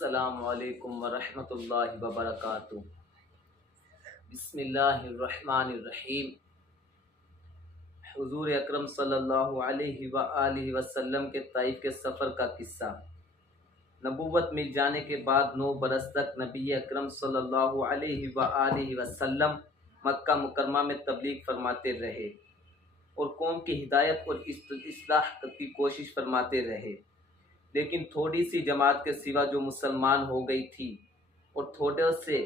السلام علیکم ورحمۃ اللہ وبرکاتہ۔ بسم اللہ الرحمن الرحیم۔ حضور اکرم صلی اللہ علیہ وآلہ وسلم کے طائف کے سفر کا قصہ۔ نبوت مل جانے کے بعد 9 برس تک نبی اکرم صلی اللہ علیہ وآلہ وسلم مکہ مکرمہ میں تبلیغ فرماتے رہے اور قوم کی ہدایت اور اصلاح کی کوشش فرماتے رہے، لیکن تھوڑی سی جماعت کے سوا جو مسلمان ہو گئی تھی اور تھوڑے سے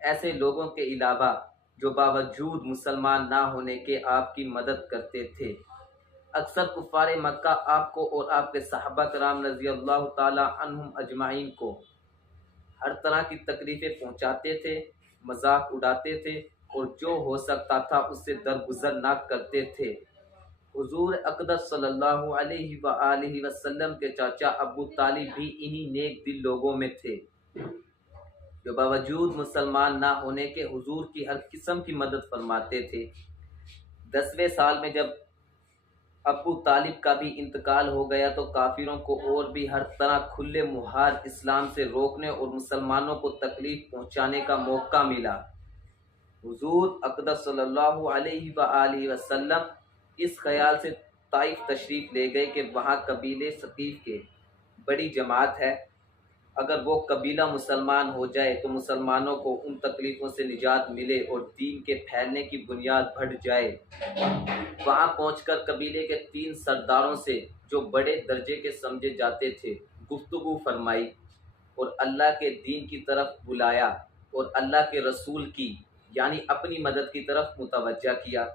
ایسے لوگوں کے علاوہ جو باوجود مسلمان نہ ہونے کے آپ کی مدد کرتے تھے۔ اکثر کفار مکہ آپ کو اور آپ کے صحابہ کرام رضی اللہ تعالی عنہم اجمعین کو ہر طرح کی تکلیفیں پہنچاتے تھے، مذاق اڑاتے تھے اور جو ہو سکتا تھا اس سے درگزر نہ کرتے تھے۔ حضور اقدس صلی اللہ علیہ وآلہ وسلم کے چاچا ابو طالب بھی انہی نیک دل لوگوں میں تھے جو باوجود مسلمان نہ ہونے کے حضور کی ہر قسم کی مدد فرماتے تھے۔ 10ویں سال میں جب ابو طالب کا بھی انتقال ہو گیا تو کافروں کو اور بھی ہر طرح کھلے مہار اسلام سے روکنے اور مسلمانوں کو تکلیف پہنچانے کا موقع ملا۔ حضور اقدس صلی اللہ علیہ وآلہ وسلم اس خیال سے طائف تشریف لے گئے کہ وہاں قبیلے ثقیف کے بڑی جماعت ہے، اگر وہ قبیلہ مسلمان ہو جائے تو مسلمانوں کو ان تکلیفوں سے نجات ملے اور دین کے پھیلنے کی بنیاد بڑھ جائے۔ وہاں پہنچ کر قبیلے کے 3 سرداروں سے جو بڑے درجے کے سمجھے جاتے تھے گفتگو فرمائی اور اللہ کے دین کی طرف بلایا اور اللہ کے رسول کی یعنی اپنی مدد کی طرف متوجہ کیا،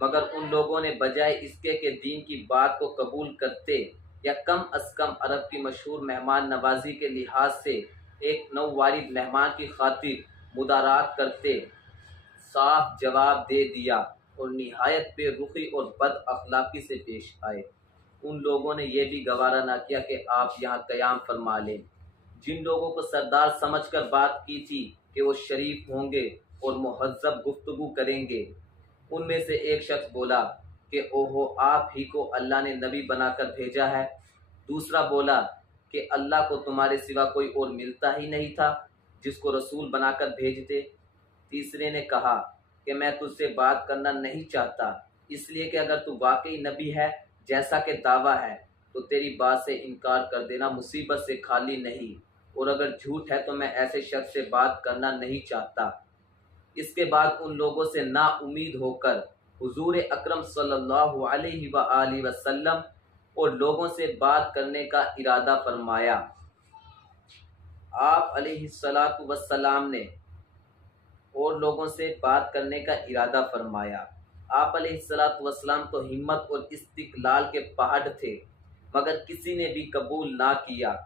مگر ان لوگوں نے بجائے اس کے کہ دین کی بات کو قبول کرتے یا کم از کم عرب کی مشہور مہمان نوازی کے لحاظ سے ایک نووارد مہمان کی خاطر مدارات کرتے، صاف جواب دے دیا اور نہایت بے رخی اور بد اخلاقی سے پیش آئے۔ ان لوگوں نے یہ بھی گوارا نہ کیا کہ آپ یہاں قیام فرما لیں۔ جن لوگوں کو سردار سمجھ کر بات کی تھی کہ وہ شریف ہوں گے اور مہذب گفتگو کریں گے، ان میں سے ایک شخص بولا کہ اوہو، آپ ہی کو اللہ نے نبی بنا کر بھیجا ہے۔ دوسرا بولا کہ اللہ کو تمہارے سوا کوئی اور ملتا ہی نہیں تھا جس کو رسول بنا کر بھیجتے۔ تیسرے نے کہا کہ میں تجھ سے بات کرنا نہیں چاہتا، اس لیے کہ اگر تو واقعی نبی ہے جیسا کہ دعویٰ ہے تو تیری بات سے انکار کر دینا مصیبت سے خالی نہیں، اور اگر جھوٹ ہے تو میں ایسے شخص سے بات کرنا نہیں چاہتا۔ اس کے بعد ان لوگوں سے نا امید ہو کر حضور اکرم صلی اللہ علیہ وآلہ وسلم اور لوگوں سے بات کرنے کا ارادہ فرمایا۔ آپ علیہ الصلاۃ والسلام نے اور لوگوں سے بات کرنے کا ارادہ فرمایا۔ آپ علیہ الصلاۃ والسلام تو ہمت اور استقلال کے پہاڑ تھے، مگر کسی نے بھی قبول نہ کیا،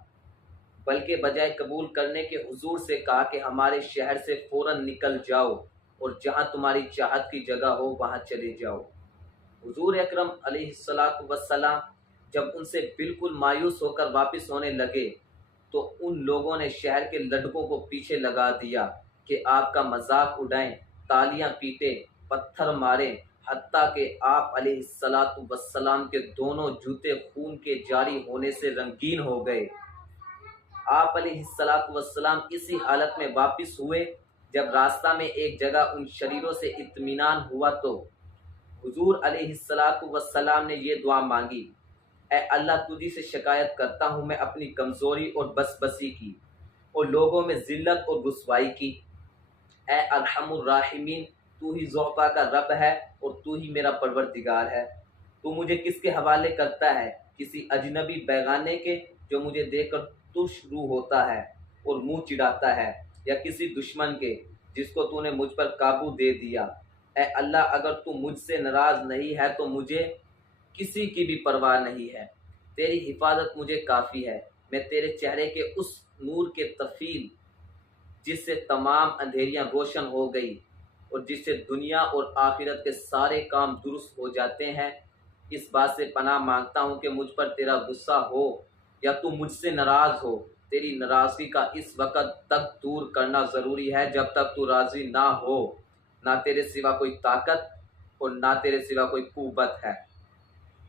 بلکہ بجائے قبول کرنے کے حضور سے کہا کہ ہمارے شہر سے فوراً نکل جاؤ اور جہاں تمہاری چاہت کی جگہ ہو وہاں چلے جاؤ۔ حضور اکرم علیہ الصلاۃ والسلام جب ان سے بالکل مایوس ہو کر واپس ہونے لگے تو ان لوگوں نے شہر کے لڑکوں کو پیچھے لگا دیا کہ آپ کا مذاق اڑائیں، تالیاں پیٹیں، پتھر ماریں، حتیٰ کہ آپ علیہ الصلاۃ والسلام کے دونوں جوتے خون کے جاری ہونے سے رنگین ہو گئے۔ آپ علیہ الصلاۃ والسلام اسی حالت میں واپس ہوئے۔ جب راستہ میں ایک جگہ ان شریروں سے اطمینان ہوا تو حضور علیہ الصلاۃ والسلام نے یہ دعا مانگی، اے اللہ، تجھی سے شکایت کرتا ہوں میں اپنی کمزوری اور بس بسی کی اور لوگوں میں ذلت اور رسوائی کی۔ اے ارحم الراحمین، تو ہی ضعفاء کا رب ہے اور تو ہی میرا پروردگار ہے۔ تو مجھے کس کے حوالے کرتا ہے؟ کسی اجنبی بیگانے کے جو مجھے دیکھ کر ترش روح ہوتا ہے اور منہ چڑھاتا ہے، یا کسی دشمن کے جس کو تو نے مجھ پر قابو دے دیا؟ اے اللہ، اگر تو مجھ سے ناراض نہیں ہے تو مجھے کسی کی بھی پرواہ نہیں ہے، تیری حفاظت مجھے کافی ہے۔ میں تیرے چہرے کے اس نور کے طفیل جس سے تمام اندھیریاں روشن ہو گئی اور جس سے دنیا اور آخرت کے سارے کام درست ہو جاتے ہیں، اس بات سے پناہ مانگتا ہوں کہ مجھ پر تیرا غصہ ہو یا تو مجھ سے ناراض ہو۔ تیری ناراضگی کا اس وقت تک دور کرنا ضروری ہے جب تک تو راضی نہ ہو۔ نہ تیرے سوا کوئی طاقت اور نہ تیرے سوا کوئی قوت ہے۔